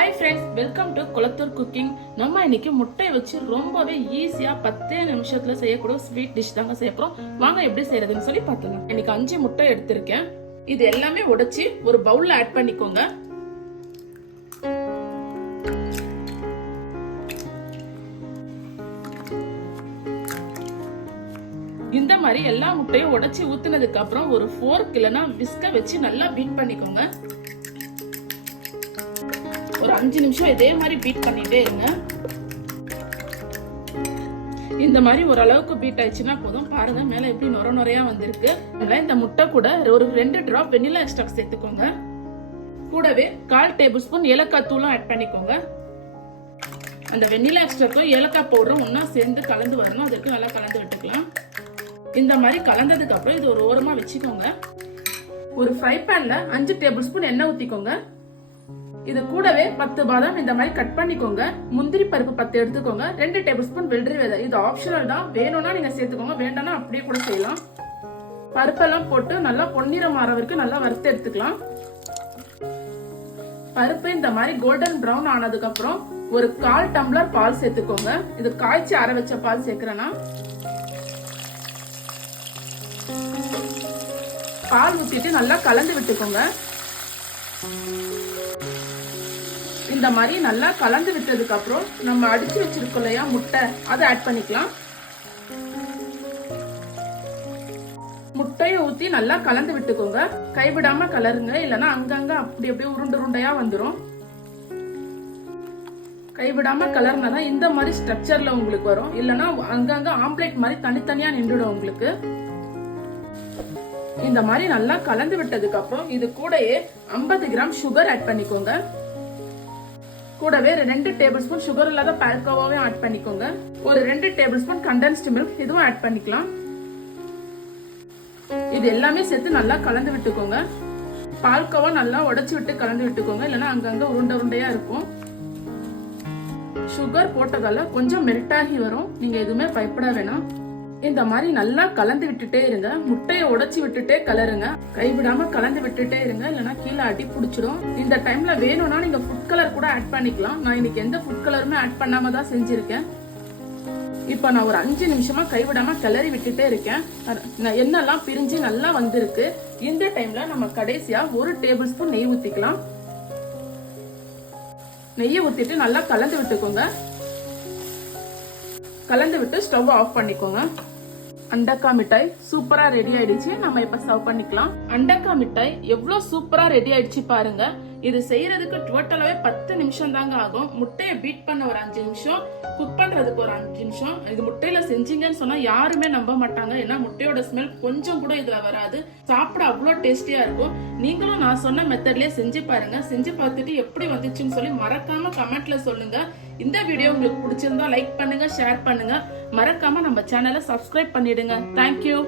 Hi friends, welcome to Kulathur cooking. நம்ம இன்னைக்கு முட்டையை வச்சு ரொம்பவே ஈஸியா 10 நிமிஷத்துல செய்யக்கூடிய ஸ்வீட் டிஷ் தாங்க செய்ய போறோம். வாங்க எப்படி செய்யறதுன்னு சொல்லி பார்க்கலாம். இன்னைக்கு 5 முட்டை எடுத்திருக்கேன். இது எல்லாமே உடைச்சு ஒரு பவுல்ல ஆட் பண்ணிக்கோங்க. இந்த மாதிரி எல்லா முட்டையும் உடைச்சு ஊத்துனதுக்கு அப்புறம் ஒரு ஃபோர்க் இல்லைன்னா விஸ்க வச்சு நல்லா பீட் பண்ணிக்கோங்க. ஒரு 5 நிமிஷம் இதே மாதிரி பீட் பண்ணிட்டே இருங்க. இந்த மாதிரி ஓரளவுக்கு பீட் ஆயிடுச்சுன்னா போதும். பாருங்க மேல எப்படி நொர நொறையா வந்திருக்கு. இந்த முட்டை கூட ஒரு 2 டிராப் வெண்ணிலா எக்ஸ்ட்ராக்ட் சேர்த்துக்கோங்க. கூடவே 1/4 டேபிள் ஸ்பூன் ஏலக்காய் தூளும் ஆட் பண்ணிக்கோங்க. அந்த வெண்ணிலா எக்ஸ்ட்ராக்டும் ஏலக்காய் பவுடரும் ஒன்னா சேர்ந்து கலந்து வரணும். அதுக்கு நல்லா கலந்து விட்டுக்கலாம். இந்த மாதிரி கலந்ததுக்கு அப்புறம் இது ஒரு ஓரமா வச்சுக்கோங்க. ஒரு ஃப்ரை பேன்ல 5 டேபிள் ஸ்பூன் எண்ணெய் ஊத்திக்கோங்க. இது கூடவே 10 பாதாம் இந்த மாதிரி கட் பண்ணிக்கோங்க. முந்திரி பருப்பு 10 எடுத்துக்கோங்க. 2 டேபிள் ஸ்பூன் வெள்ளரி விதை. இது ஆப்ஷனல் தான், வேணும்னா நீங்க சேர்த்துக்கோங்க, வேண்டாம்னா அப்படியே கூட செய்யலாம். பருப்பெல்லாம் போட்டு நல்லா பொன்னிறம் மாற வரைக்கும் நல்லா வறுத்து எடுத்துக்கலாம். பருப்பு இந்த மாதிரி கோல்டன் பிரவுன் ஆனதுக்கு அப்புறம் ஒரு 1/4 டம்ளர் பால் சேர்த்துக்கோங்க. இது காய்ச்சி அரை வச்ச பால் சேர்க்கிறேன்னா. பால் ஊத்திட்டு நல்லா கலந்து விட்டுக்கோங்க. இந்த மாதிரி நல்லா கலந்து விட்டதுக்கு அப்புறம் நம்ம அடிச்சு வச்சிருக்கோம் இல்லையா முட்டை, அதை ஆட் பண்ணிக்கலாம். முட்டையை ஊத்தி நல்லா கலந்து விட்டுக்கோங்க. கைவிடாம கலருங்க, இல்லைன்னா அங்கங்க அப்படி அப்படியே உருண்டையா வந்துடும். கைவிடாம கலர்னாதான் இந்த மாதிரி ஸ்ட்ரக்சர்ல உங்களுக்கு வரும். இல்லைன்னா அங்கங்க ஆம்லேட் மாதிரி தனித்தனியா நின்றுடும் உங்களுக்கு. இந்த மாதிரி நல்லா கலந்து விட்டதுக்கு அப்புறம் இது கூடயே 50 கிராம் சுகர் ஆட் பண்ணிக்கோங்க. கூடவே 2 டேபிள் ஸ்பூன் சுகர் இல்லாத பால்கோவாவே ஆட் பண்ணிக்கோங்க. ஒரு 2 டேபிள் ஸ்பூன் கண்டென்ஸ்டு மில்க் இதுவும் ஆட் பண்ணிக்கலாம். இது எல்லாமே சேர்த்து நல்லா கலந்து விட்டுக்கோங்க. பால்கோவா நல்லா உடைச்சு விட்டு கலந்து விட்டுக்கோங்க, இல்லைன்னா அங்கங்க உருண்டையா இருக்கும். சுகர் போட்டதால கொஞ்சம் மெல்ட் ஆகி வரும். நீங்க எதுவுமே பயப்பட வேணாம். இந்த மாதிரி நல்லா கலந்து விட்டுட்டே இருங்க. முட்டையை உடைச்சு விட்டுட்டே கலருங்க. கைவிடாம கலந்து விட்டுட்டே இருங்க, இல்லைன்னா கீழே அடி பிடிச்சிடும். இந்த டைம்ல வேணும்னா நீங்க ஃபுட் கலர் கூட ஆட் பண்ணிக்கலாம். நான் இன்னைக்கு எந்த ஃபுட் கலருமே ஆட் பண்ணாம தான் செஞ்சிருக்கேன். இப்ப நான் ஒரு 5 நிமிஷமா கைவிடாம கிளறி விட்டுட்டே இருக்கேன். எண்ணெல்லாம் பிரிஞ்சு நல்லா வந்திருக்கு. இந்த டைம்ல நம்ம கடைசியா 1 டேபிள் ஸ்பூன் நெய் ஊத்திக்கலாம். நெய்யை ஊத்திட்டு நல்லா கலந்து விட்டுக்கோங்க. கலந்து விட்டு ஸ்டவ் ஆஃப் பண்ணிக்கோங்க. அண்டக்காய் மிட்டாய் சூப்பரா ரெடி ஆயிடுச்சு. நம்ம இப்ப சர்வ் பண்ணிக்கலாம். அண்டக்காய் மிட்டாய் எவ்வளவு சூப்பரா ரெடி ஆயிடுச்சு பாருங்க. இது செய்யறதுக்கு டோட்டலாவே 10 நிமிஷம் தாங்க ஆகும். முட்டையை பீட் பண்ண ஒரு 5 நிமிஷம், குக் பண்றதுக்கு ஒரு 5 நிமிஷம். இது முட்டையில செஞ்சீங்கன்னு சொன்னா யாருமே நம்ப மாட்டாங்க. ஏன்னா முட்டையோட ஸ்மெல் கொஞ்சம் கூட இதுல வராது. சாப்பிட அவ்வளவு டேஸ்டியா இருக்கும். நீங்களும் நான் சொன்ன மெத்தட்லயே செஞ்சு பாருங்க. செஞ்சு பார்த்துட்டு எப்படி வந்துச்சுன்னு சொல்லி மறக்காம கமெண்ட்ல சொல்லுங்க. இந்த வீடியோ உங்களுக்கு பிடிச்சிருந்தா லைக் பண்ணுங்க, ஷேர் பண்ணுங்க. மறக்காம நம்ம சேனலை சப்ஸ்கிரைப் பண்ணிடுங்க. தேங்க்யூ.